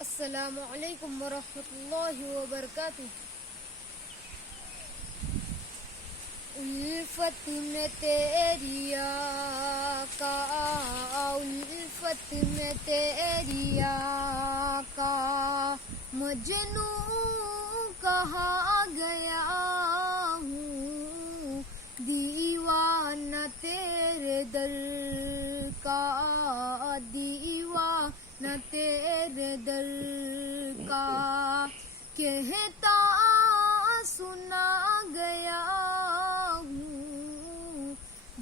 السلام علیکم ورحمۃ اللہ وبرکاتہ۔ الفت میں تیری آقا، الفت میں تیری آقا، مجنوں کہا گیا ہوں، دیوانہ تیرے در کا، دیوانہ تیرے در کا، کہتا سنا گیا ہوں،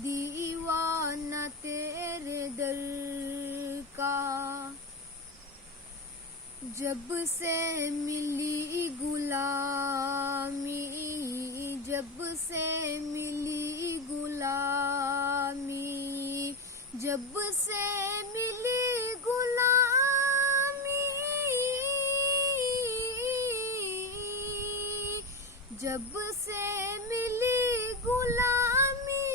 دیوانہ تیرے در کا۔ جب سے ملی غلامی، جب سے ملی غلامی، جب سے ملی غلامی، جب سے ملی غلامی،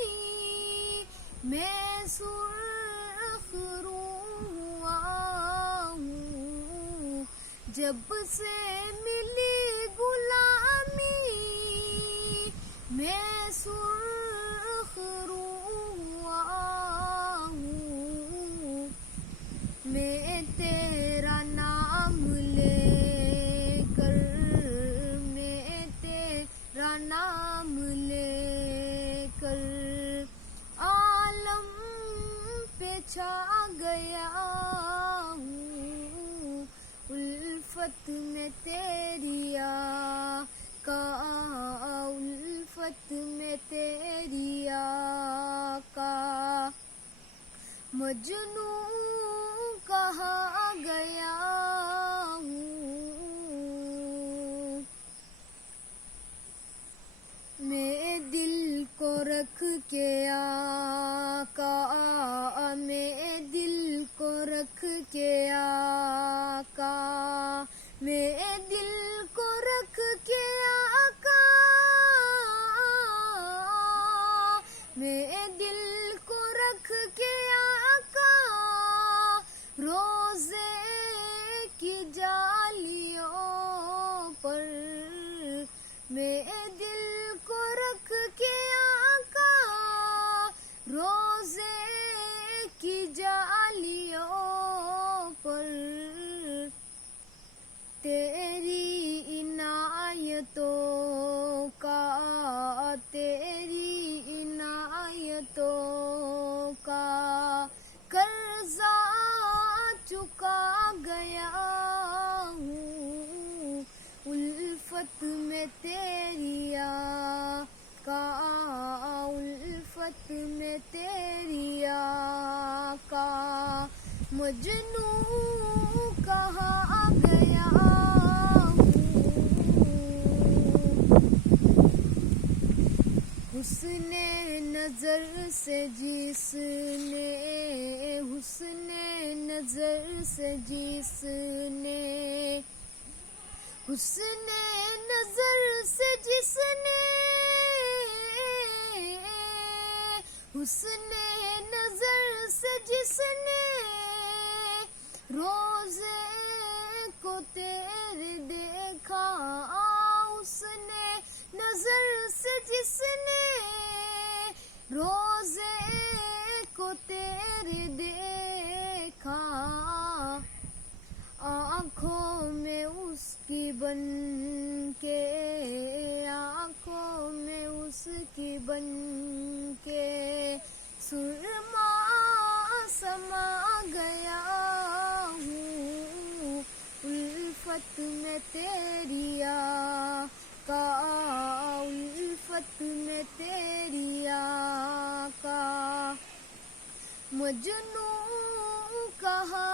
میں سرخ رو ہوا ہوں، جب سے ملی غلامی، میں سرخ رو ہوا ہوں، میں تیرا نام لے کر، میں تیرا نام لے کر عالم پہ چھا گیا ہوں، الفت میں تیری آقا، الفت میں تیری آقا، مجنوں کہا گیا ہوں، میں دل کو رکھ کے آقا، میں دل کو رکھ کے آقا، میں دل کو رکھ کے آقا، میں دل کو رکھ کے آقا، روزے کی جالیوں پر، میں دل کو رکھ کے آقا، روزے کی جالیوں پر، تیری عنایتوں کا، تیری عنایتوں کا قرضہ چکا گیا ہوں، الفت میں تیری آقا، الفت میں تیری آقا، مجنوں کہا گیا ہوں، حسن نظر سے جس نے، حسن نظر سے جس نے، حسن نظر سے جس نے، حسن نظر سے جس نے، روزے کو تیرے دیکھا، اس نے نظر سے جس نے، روزے کو تیرے دیکھا، آنکھوں میں اس کی بن کے، آنکھوں میں اس کی بن کے سرما سما گیا ہوں، الفت میں تیری آقا، الفت میں تیری آقا، مجنوں کہا